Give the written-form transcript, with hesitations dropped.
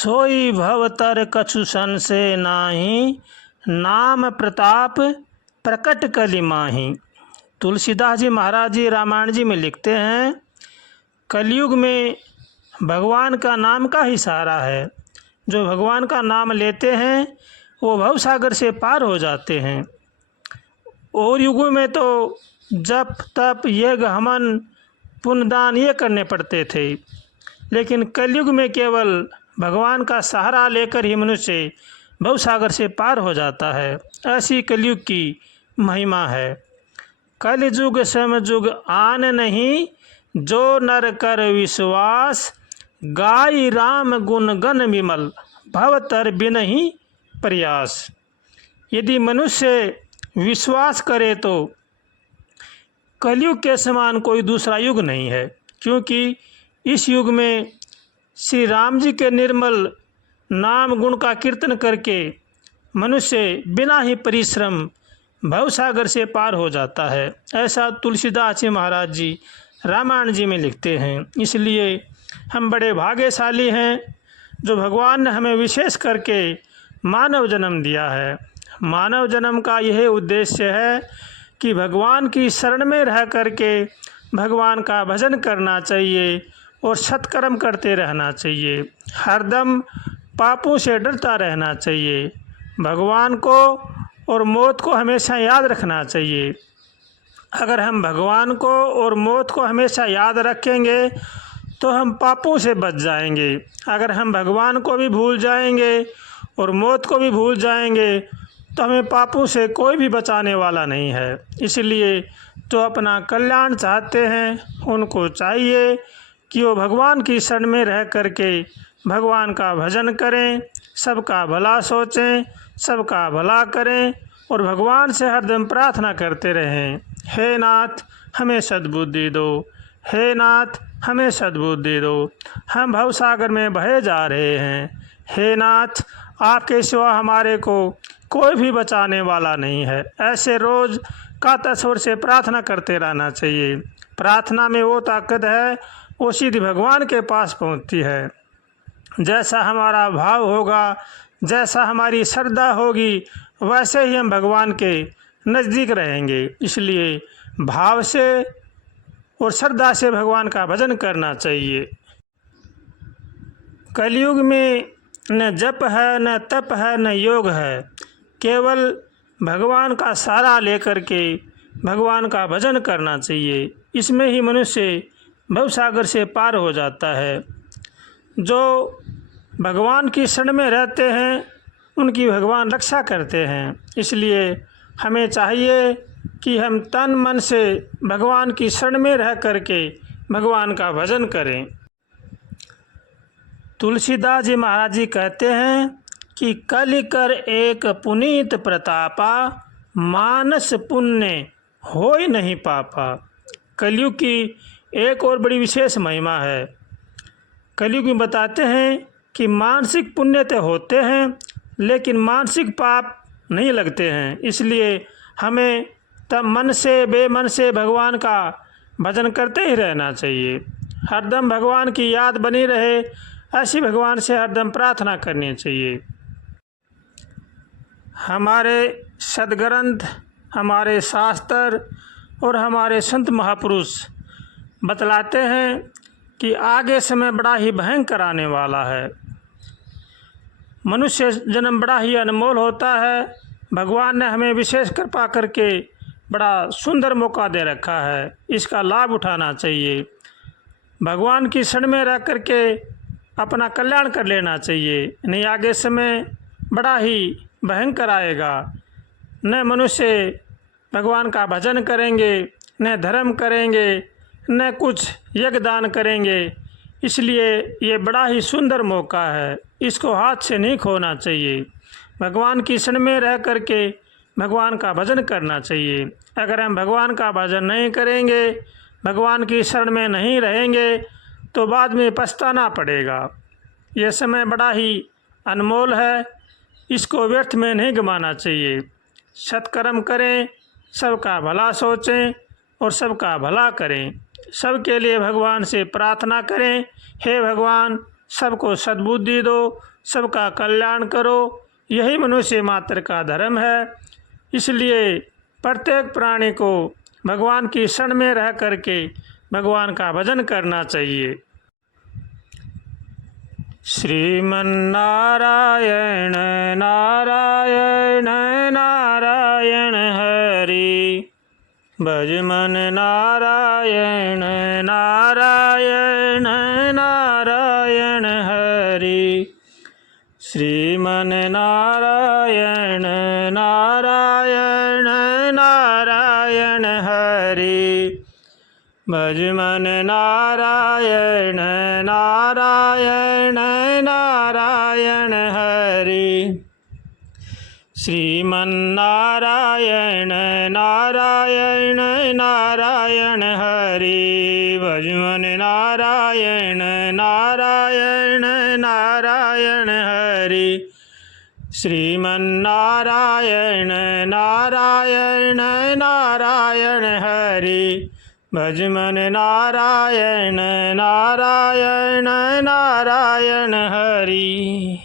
सोई भवतर कछु संशय नाही, नाम प्रताप प्रकट कलि माही। तुलसीदास जी महाराज जी रामायण जी में लिखते हैं, कलयुग में भगवान का नाम का ही सहारा है। जो भगवान का नाम लेते हैं वो भवसागर से पार हो जाते हैं। और युगों में तो जप तप यज्ञ हवन पुण्यदान ये करने पड़ते थे, लेकिन कलयुग में केवल भगवान का सहारा लेकर ही मनुष्य भवसागर से पार हो जाता है। ऐसी कलयुग की महिमा है। कलयुग समयुग आन नहीं, जो नर कर विश्वास, गाई राम गुण गण विमल, भवतर बिनहि प्रयास। यदि मनुष्य विश्वास करे तो कलयुग के समान कोई दूसरा युग नहीं है, क्योंकि इस युग में श्री राम जी के निर्मल नाम गुण का कीर्तन करके मनुष्य बिना ही परिश्रम भवसागर से पार हो जाता है। ऐसा तुलसीदास जी महाराज जी रामायण जी में लिखते हैं। इसलिए हम बड़े भाग्यशाली हैं जो भगवान ने हमें विशेष करके मानव जन्म दिया है। मानव जन्म का यह उद्देश्य है कि भगवान की शरण में रह करके भगवान का भजन करना चाहिए और सत्कर्म करते रहना चाहिए। हरदम पापों से डरता रहना चाहिए। भगवान को और मौत को हमेशा याद रखना चाहिए। अगर हम भगवान को और मौत को हमेशा याद रखेंगे तो हम पापों से बच जाएंगे। अगर हम भगवान को भी भूल जाएंगे और मौत को भी भूल जाएंगे तो हमें पापों से कोई भी बचाने वाला नहीं है। इसलिए जो अपना कल्याण चाहते हैं उनको चाहिए कि वो भगवान की शरण में रह करके भगवान का भजन करें, सबका भला सोचें, सबका भला करें और भगवान से हरदम प्रार्थना करते रहें। हे नाथ हमें सद्बुद्धि दो, हे नाथ हमें सद्बुद्धि दो, हम भवसागर में बहे जा रहे हैं। हे नाथ आपके सिवा हमारे को कोई भी बचाने वाला नहीं है। ऐसे रोज़ कातर स्वर से प्रार्थना करते रहना चाहिए। प्रार्थना में वो ताकत है वो सीधी भगवान के पास पहुंचती है। जैसा हमारा भाव होगा, जैसा हमारी श्रद्धा होगी, वैसे ही हम भगवान के नज़दीक रहेंगे। इसलिए भाव से और श्रद्धा से भगवान का भजन करना चाहिए। कलयुग में न जप है, न तप है, न योग है। केवल भगवान का सहारा लेकर के भगवान का भजन करना चाहिए। इसमें ही मनुष्य भवसागर से पार हो जाता है। जो भगवान की शरण में रहते हैं उनकी भगवान रक्षा करते हैं। इसलिए हमें चाहिए कि हम तन मन से भगवान की शरण में रह करके भगवान का भजन करें। तुलसीदास जी महाराज जी कहते हैं कि कलि कर एक पुनीत प्रतापा, मानस पुण्य होय नहीं पापा। कलयुग की एक और बड़ी विशेष महिमा है। कलयुग में बताते हैं कि मानसिक पुण्य तो होते हैं लेकिन मानसिक पाप नहीं लगते हैं। इसलिए हमें तब मन से बेमन से भगवान का भजन करते ही रहना चाहिए। हरदम भगवान की याद बनी रहे, ऐसी भगवान से हरदम प्रार्थना करनी चाहिए। हमारे सद्ग्रंथ, हमारे शास्त्र और हमारे संत महापुरुष बतलाते हैं कि आगे समय बड़ा ही भयंकर आने वाला है। मनुष्य जन्म बड़ा ही अनमोल होता है। भगवान ने हमें विशेष कृपा करके बड़ा सुंदर मौका दे रखा है, इसका लाभ उठाना चाहिए। भगवान की शरण में रह करके अपना कल्याण कर लेना चाहिए। नहीं आगे समय बड़ा ही भयंकर आएगा। न मनुष्य भगवान का भजन करेंगे, न धर्म करेंगे, न कुछ यज्ञ दान करेंगे। इसलिए ये बड़ा ही सुंदर मौका है, इसको हाथ से नहीं खोना चाहिए। भगवान की शरण में रह करके भगवान का भजन करना चाहिए। अगर हम भगवान का भजन नहीं करेंगे, भगवान की शरण में नहीं रहेंगे तो बाद में पछताना पड़ेगा। यह समय बड़ा ही अनमोल है, इसको व्यर्थ में नहीं गंवाना चाहिए। सत्कर्म करें, सबका भला सोचें और सबका भला करें। सबके लिए भगवान से प्रार्थना करें, हे भगवान सबको सद्बुद्धि दो, सबका कल्याण करो, यही मनुष्य मात्र का धर्म है। इसलिए प्रत्येक प्राणी को भगवान की शरण में रह करके भगवान का भजन करना चाहिए। श्रीमन्नारायण नारायण नारायण हरि, भज मन नारायण नारायण नारायण हरि। श्रीमन नारायण नारायण नारायण हरि, भज मन नारायण नारायण नारायण हरि। श्रीमन्नारायण नारायण नारायण हरि, भज मन नारायण नारायण नारायण हरि। श्रीमन्नारायण नारायण नारायण हरि, भज मन नारायण नारायण नारायण हरि।